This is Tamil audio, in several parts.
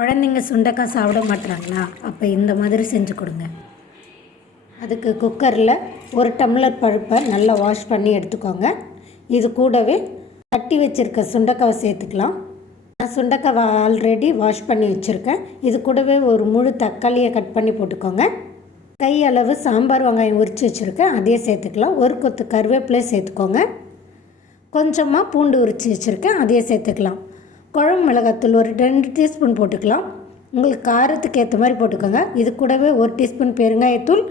குழந்தைங்க சுண்டைக்காய் சாப்பிட மாட்டாங்களா? அப்போ இந்த மாதிரி செஞ்சு கொடுங்க. அதுக்கு குக்கரில் 1 டம்ளர் பருப்பை நல்லா வாஷ் பண்ணி எடுத்துக்கோங்க. இது கூடவே தட்டி வச்சுருக்க சுண்டைக்காவை சேர்த்துக்கலாம். நான் சுண்டைக்காவை ஆல்ரெடி வாஷ் பண்ணி வச்சுருக்கேன். இது கூடவே ஒரு முழு தக்காளியை கட் பண்ணி போட்டுக்கோங்க. கை அளவு சாம்பார் வெங்காயம் உரித்து வச்சுருக்கேன், அதையே சேர்த்துக்கலாம். ஒரு கொத்து கருவேப்பிலை சேர்த்துக்கோங்க. கொஞ்சமாக பூண்டு உரித்து வச்சுருக்கேன், அதையே சேர்த்துக்கலாம். குழம்பு மிளகாத்தூள் ஒரு 2 டீஸ்பூன் போட்டுக்கலாம். உங்களுக்கு காரத்துக்கு ஏற்ற மாதிரி போட்டுக்கோங்க. இது கூடவே 1 டீஸ்பூன் பெருங்காயத்தூள்,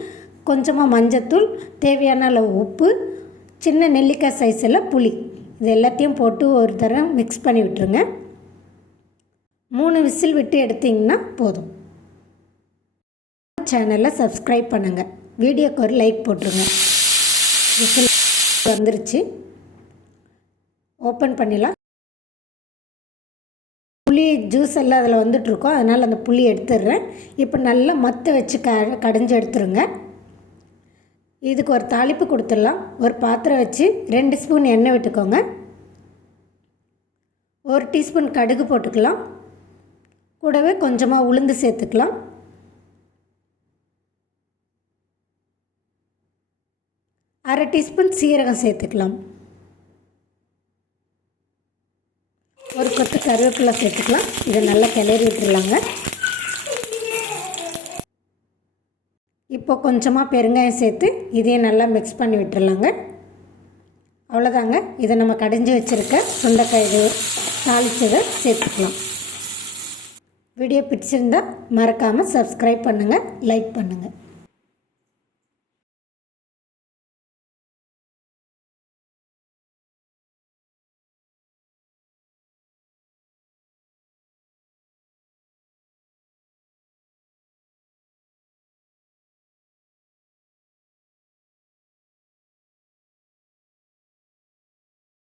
கொஞ்சமாக மஞ்சத்தூள், தேவையான அளவு உப்பு, சின்ன நெல்லிக்காய் சைஸில் புளி, இது எல்லாத்தையும் போட்டு ஒரு தடவை மிக்ஸ் பண்ணி விட்டுருங்க. 3 விசில் விட்டு எடுத்திங்கன்னா போதும். சேனலை சப்ஸ்கிரைப் பண்ணுங்கள். வீடியோக்கு ஒரு லைக் போட்டுருங்க. விசில் வந்துருச்சு, ஓப்பன் பண்ணிடலாம். புளி ஜூஸ் எல்லாம் அதில் வந்துட்டுருக்கோம், அதனால் அந்த புளி எடுத்துடுறேன். இப்போ நல்லா மற்ற வச்சு கடைஞ்சி எடுத்துருங்க. இதுக்கு ஒரு தாளிப்பு கொடுத்துடலாம். ஒரு பாத்திரம் வச்சு 2 ஸ்பூன் எண்ணெய் விட்டுக்கோங்க. 1 டீஸ்பூன் கடுகு போட்டுக்கலாம். கூடவே கொஞ்சமாக உளுந்து சேர்த்துக்கலாம். 1/2 டீஸ்பூன் சீரகம் சேர்த்துக்கலாம். ஒரு கொத்து கருவேப்பிலை சேர்த்துக்கலாம். இதை நல்லா கிளறி விட்டுருலாங்க. இப்போ கொஞ்சமாக பெருங்காயம் சேர்த்து இதையும் நல்லா மிக்ஸ் பண்ணி விட்டுருலாங்க. அவ்வளோதாங்க. இதை நம்ம கடைஞ்சி வச்சுருக்க சுண்டைக்காய் தாளித்ததை சேர்த்துக்கலாம். வீடியோ பிடிச்சிருந்தால் மறக்காமல் சப்ஸ்கிரைப் பண்ணுங்கள், லைக் பண்ணுங்கள்.